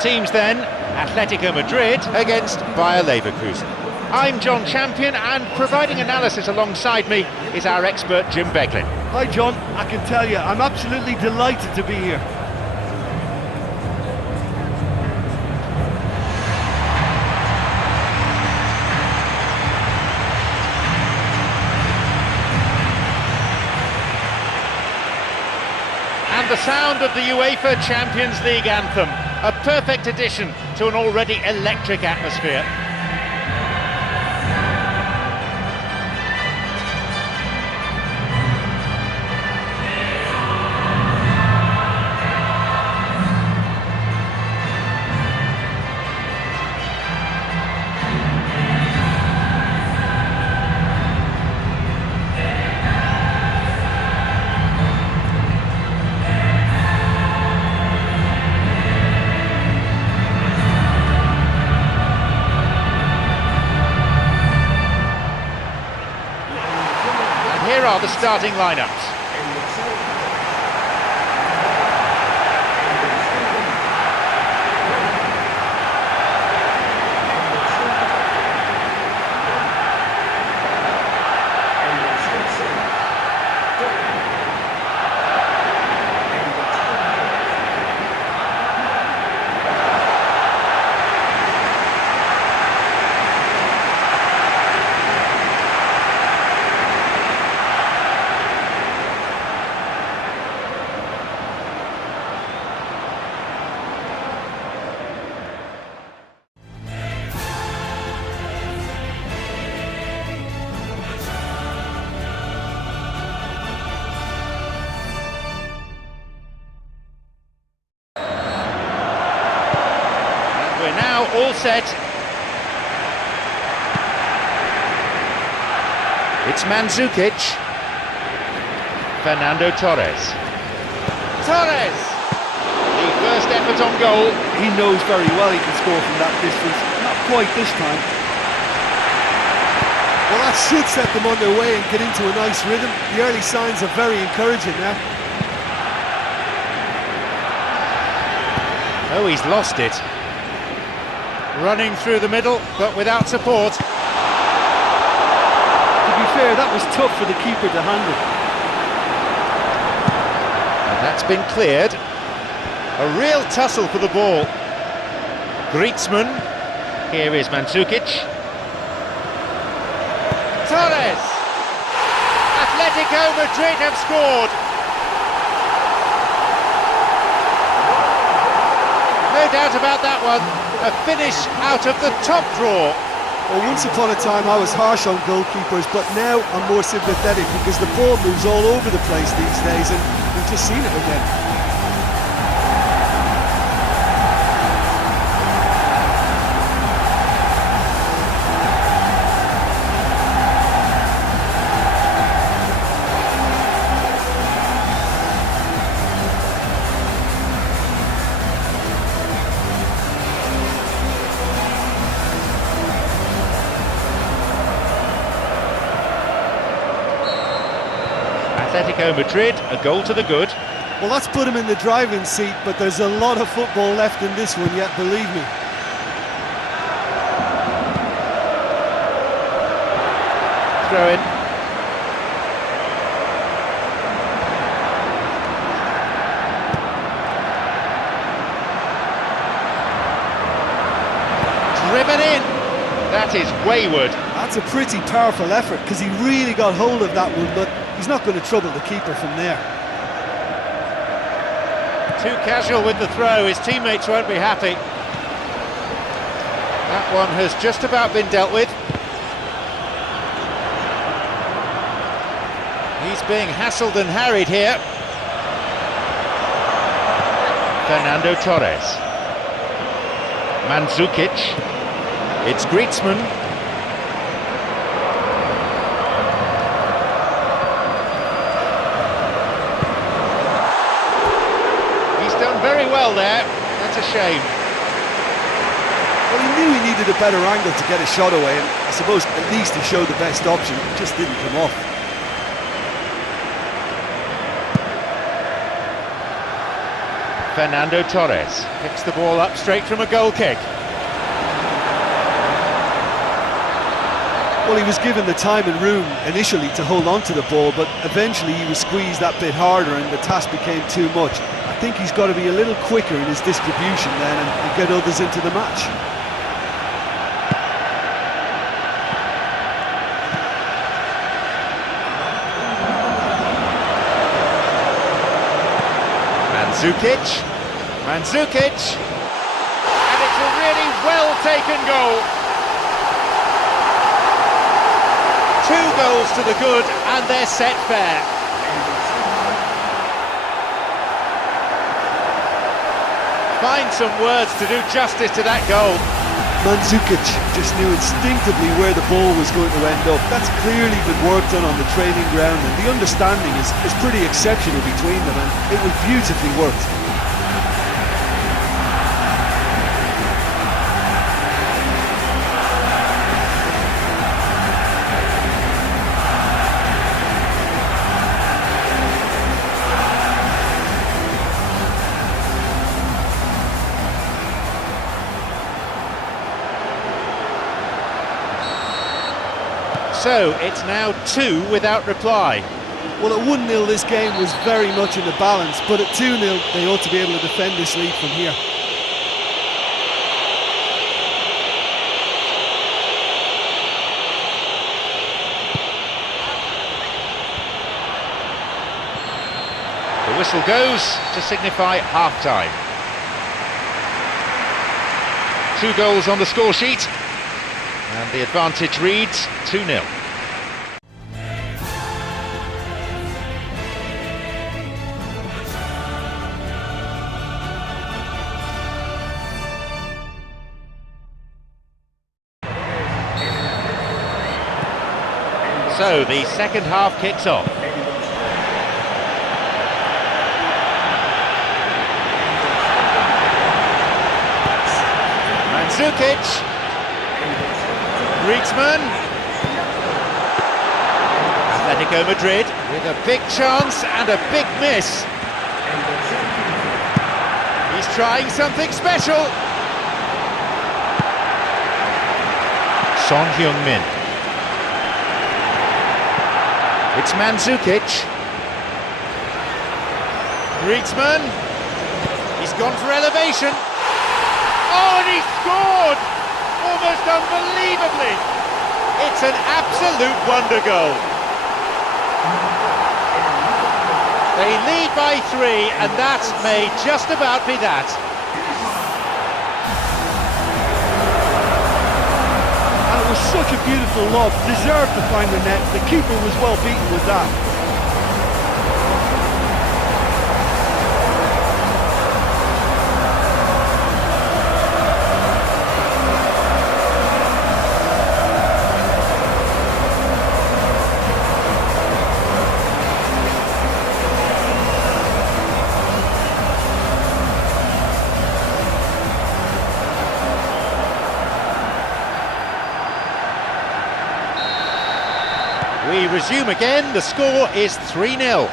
teams then, Atletico Madrid against Bayer Leverkusen. I'm John Champion, and providing analysis alongside me is our expert Jim Beglin. Hi John, I can tell you, I'm absolutely delighted to be here. And the sound of the UEFA Champions League anthem, a perfect addition to an already electric atmosphere. Here are the starting lineups. We're now all set. It's Mandzukic. Fernando Torres. Torres! The first effort on goal. He knows very well he can score from that distance. Not quite this time. Well, that should set them on their way and get into a nice rhythm. The early signs are very encouraging now. Oh, he's lost it. Running through the middle, but without support. To be fair, that was tough for the keeper to handle. And that's been cleared. A real tussle for the ball. Griezmann. Here is Mandzukic. Torres! Atletico Madrid have scored. No doubt about that one. A finish out of the top drawer. Well, once upon a time I was harsh on goalkeepers, but now I'm more sympathetic because the ball moves all over the place these days, and we've just seen it again. Atletico Madrid, a goal to the good. Well, that's put him in the driving seat, but there's a lot of football left in this one yet, believe me. Throw in. Driven in. That is wayward. That's a pretty powerful effort because he really got hold of that one, but he's not going to trouble the keeper from there. Too casual with the throw, his teammates won't be happy. That one has just about been dealt with. He's being hassled and harried here. Fernando Torres. Mandzukic. It's Griezmann. Very well there, that's a shame. Well, he knew he needed a better angle to get a shot away, and I suppose at least he showed the best option, it just didn't come off. Fernando Torres picks the ball up straight from a goal kick. Well, he was given the time and room initially to hold on to the ball, but eventually he was squeezed that bit harder and the task became too much. I think he's got to be a little quicker in his distribution then and get others into the match. Mandzukic, and it's a really well-taken goal. 2 goals to the good, and they're set fair. Find some words to do justice to that goal. Mandzukic just knew instinctively where the ball was going to end up. That's clearly been worked on the training ground, and the understanding is pretty exceptional between them, and it was beautifully worked. So it's now 2 without reply. Well, at 1-0 this game was very much in the balance, but at 2-0 they ought to be able to defend this lead from here. The whistle goes to signify half-time. 2 goals on the score sheet, and the advantage reads 2-0. So the second half kicks off. Mandzukic, Griezmann, Atletico Madrid with a big chance and a big miss. He's trying something special. Son Heung-min. It's Mandzukic. Griezmann. He's gone for elevation. Oh, and he scored! Almost unbelievably. It's an absolute wonder goal. They lead by 3, and that may just about be that. And it was such a beautiful lob, deserved to find the net. The keeper was well beaten with that. We resume again, the score is 3-0.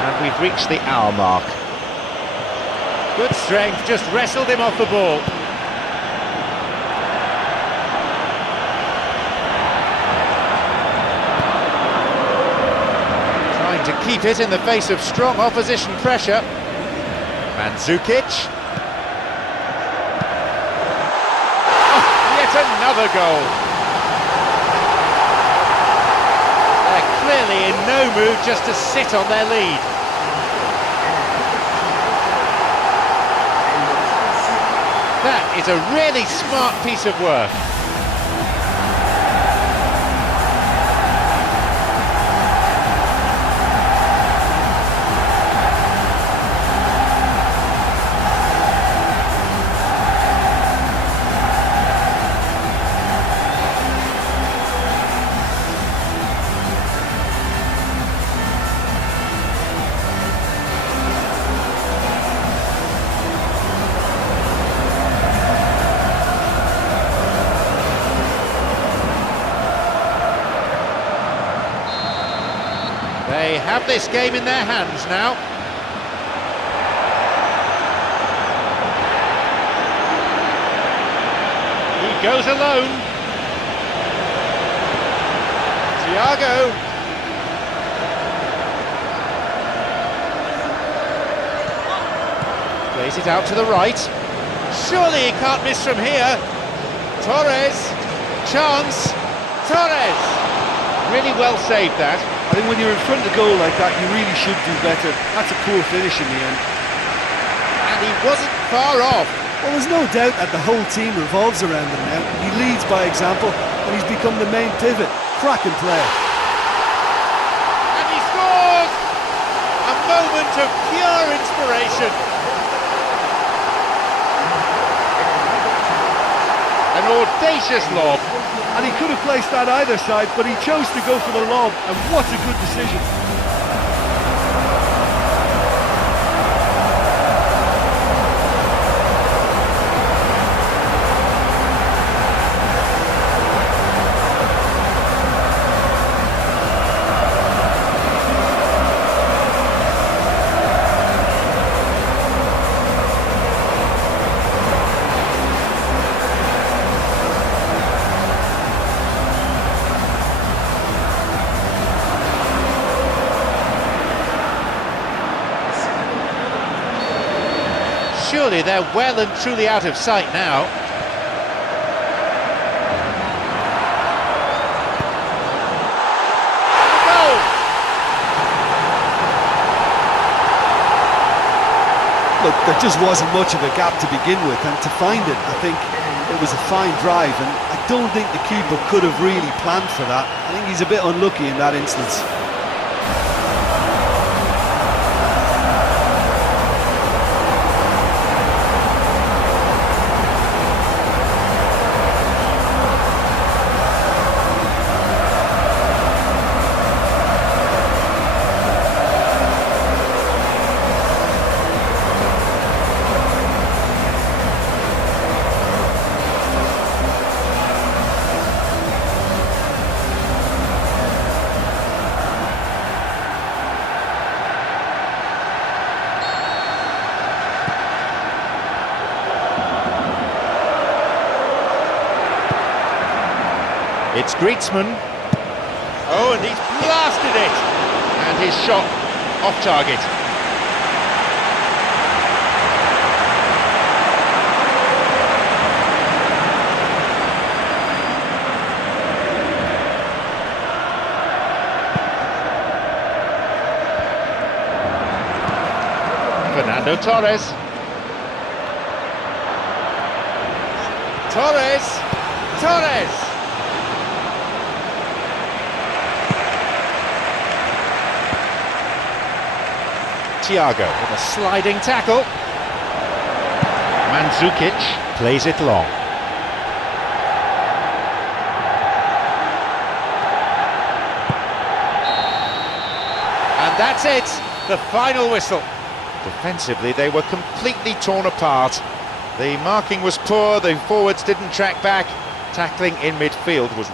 And we've reached the hour mark. Good strength, just wrestled him off the ball. Trying to keep it in the face of strong opposition pressure. Mandzukic. Oh, yet another goal. Clearly in no mood just to sit on their lead. That is a really smart piece of work. have this game in their hands now. He goes alone. Thiago. Plays it out to the right. Surely he can't miss from here. Torres. Chance. Torres. Really well saved that. I think when you're in front of the goal like that, you really should do better. That's a poor finish in the end. And he wasn't far off. Well, there's no doubt that the whole team revolves around him now. He leads by example, and he's become the main pivot. Cracking play. And he scores! A moment of pure inspiration. An audacious lob. And he could have placed that either side, but he chose to go for the lob, and what a good decision. Surely they're well and truly out of sight now. Goal! Look, there just wasn't much of a gap to begin with, and to find it, I think it was a fine drive, and I don't think the keeper could have really planned for that. I think he's a bit unlucky in that instance. It's Griezmann. Oh, and he's blasted it! And his shot off target. Fernando Torres. Torres! Thiago with a sliding tackle. Mandzukic plays it long. And that's it, the final whistle. Defensively, they were completely torn apart. The marking was poor, the forwards didn't track back. Tackling in midfield was